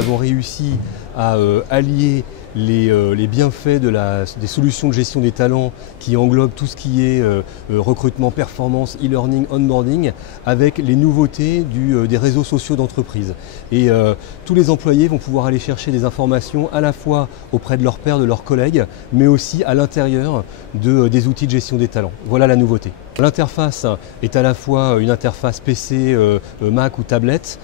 avons réussi à allier les bienfaits des solutions de gestion des talents qui englobent tout ce qui est recrutement, performance, e-learning, onboarding, avec les nouveautés des réseaux sociaux d'entreprise. Et tous les employés vont pouvoir aller chercher des informations à la fois auprès de leurs pairs, de leurs collègues, mais aussi à l'intérieur des outils de gestion des talents. Voilà la nouveauté. L'interface est à la fois une interface PC, Mac ou tablette,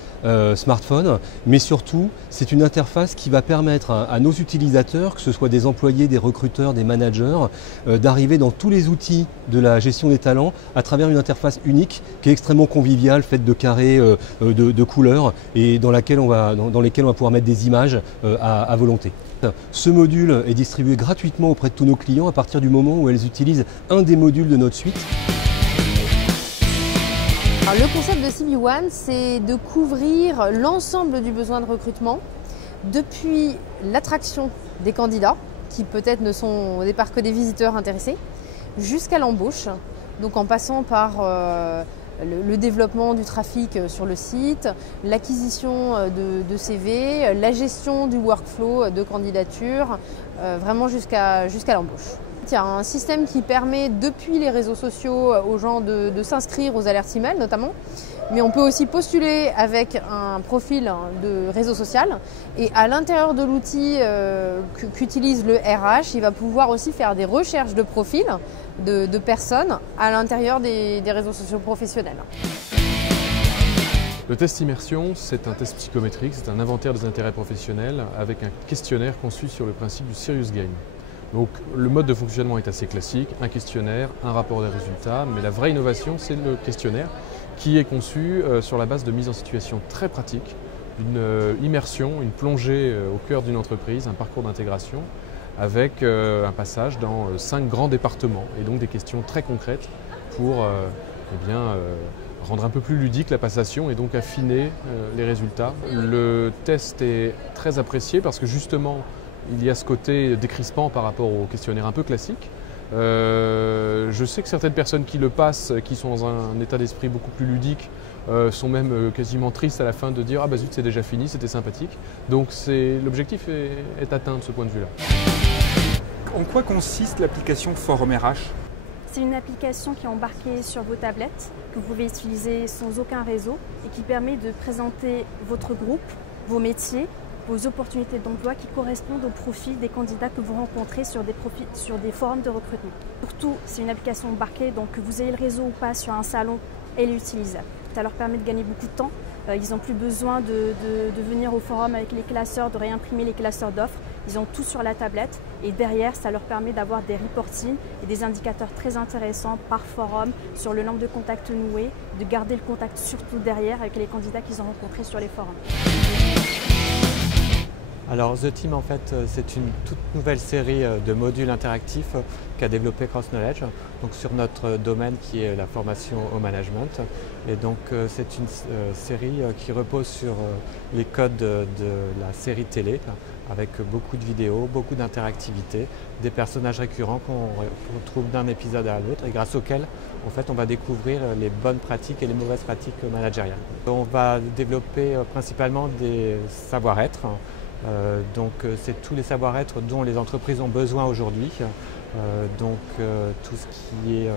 smartphone, mais surtout c'est une interface qui va permettre à nos utilisateurs, que ce soit des employés, des recruteurs, des managers, d'arriver dans tous les outils de la gestion des talents à travers une interface unique qui est extrêmement conviviale, faite de carrés, de couleurs et dans lesquels on va pouvoir mettre des images à volonté. Ce module est distribué gratuitement auprès de tous nos clients à partir du moment où elles utilisent un des modules de notre suite. Alors, le concept de CB One, c'est de couvrir l'ensemble du besoin de recrutement, depuis l'attraction des candidats, qui peut-être ne sont au départ que des visiteurs intéressés, jusqu'à l'embauche, donc en passant par le développement du trafic sur le site, l'acquisition de CV, la gestion du workflow de candidature, vraiment jusqu'à l'embauche. Il y a un système qui permet depuis les réseaux sociaux aux gens de s'inscrire aux alertes email notamment, mais on peut aussi postuler avec un profil de réseau social et à l'intérieur de l'outil qu'utilise le RH, il va pouvoir aussi faire des recherches de profils de personnes à l'intérieur des réseaux sociaux professionnels. Le test immersion, c'est un test psychométrique, c'est un inventaire des intérêts professionnels avec un questionnaire conçu sur le principe du serious game. Donc le mode de fonctionnement est assez classique, un questionnaire, un rapport des résultats, mais la vraie innovation c'est le questionnaire qui est conçu sur la base de mise en situation très pratique, une immersion, une plongée au cœur d'une entreprise, un parcours d'intégration avec un passage dans 5 grands départements et donc des questions très concrètes pour rendre un peu plus ludique la passation et donc affiner les résultats. Le test est très apprécié parce que justement il y a ce côté décrispant par rapport au questionnaire un peu classique. Je sais que certaines personnes qui le passent, qui sont dans un état d'esprit beaucoup plus ludique, sont même quasiment tristes à la fin de dire « Ah bah zut, c'est déjà fini, c'était sympathique ». Donc l'objectif est atteint de ce point de vue-là. En quoi consiste l'application Forum RH ? C'est une application qui est embarquée sur vos tablettes, que vous pouvez utiliser sans aucun réseau et qui permet de présenter votre groupe, vos métiers, vos opportunités d'emploi qui correspondent au profil des candidats que vous rencontrez sur des forums de recrutement. Surtout, c'est une application embarquée, donc que vous ayez le réseau ou pas sur un salon, elle est utilisable. Ça leur permet de gagner beaucoup de temps. Ils n'ont plus besoin de venir au forum avec les classeurs, de réimprimer les classeurs d'offres. Ils ont tout sur la tablette et derrière, ça leur permet d'avoir des reportings et des indicateurs très intéressants par forum sur le nombre de contacts noués, de garder le contact surtout derrière avec les candidats qu'ils ont rencontrés sur les forums. Alors The Team, en fait, c'est une toute nouvelle série de modules interactifs qu'a développé Cross Knowledge, donc sur notre domaine qui est la formation au management. Et donc c'est une série qui repose sur les codes de la série télé, avec beaucoup de vidéos, beaucoup d'interactivité, des personnages récurrents qu'on retrouve d'un épisode à l'autre et grâce auxquels en fait, on va découvrir les bonnes pratiques et les mauvaises pratiques managériales. On va développer principalement des savoir-être. Donc c'est tous les savoir-être dont les entreprises ont besoin aujourd'hui. Tout ce qui est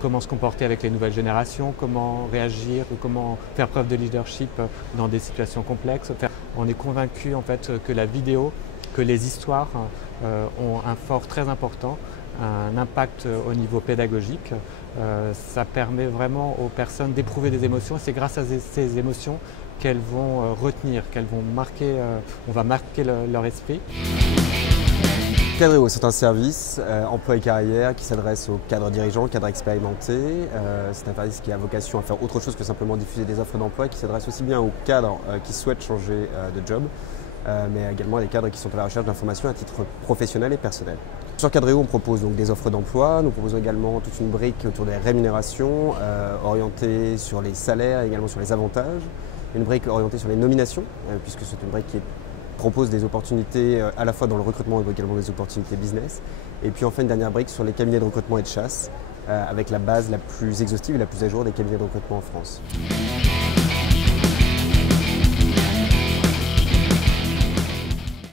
comment se comporter avec les nouvelles générations, comment réagir ou comment faire preuve de leadership dans des situations complexes. On est convaincu en fait que la vidéo, que les histoires ont un fort très important, un impact au niveau pédagogique. Ça permet vraiment aux personnes d'éprouver des émotions et c'est grâce à ces émotions qu'elles vont retenir, qu'elles vont marquer, on va marquer leur esprit. Cadréo, c'est un service emploi et carrière qui s'adresse aux cadres dirigeants, cadres expérimentés. C'est un service qui a vocation à faire autre chose que simplement diffuser des offres d'emploi, qui s'adresse aussi bien aux cadres qui souhaitent changer de job, mais également à des cadres qui sont à la recherche d'informations à titre professionnel et personnel. Sur Cadréo, on propose donc des offres d'emploi, nous proposons également toute une brique autour des rémunérations, orientée sur les salaires et également sur les avantages. Une brique orientée sur les nominations, puisque c'est une brique qui propose des opportunités à la fois dans le recrutement et également des opportunités business. Et puis enfin une dernière brique sur les cabinets de recrutement et de chasse, avec la base la plus exhaustive et la plus à jour des cabinets de recrutement en France.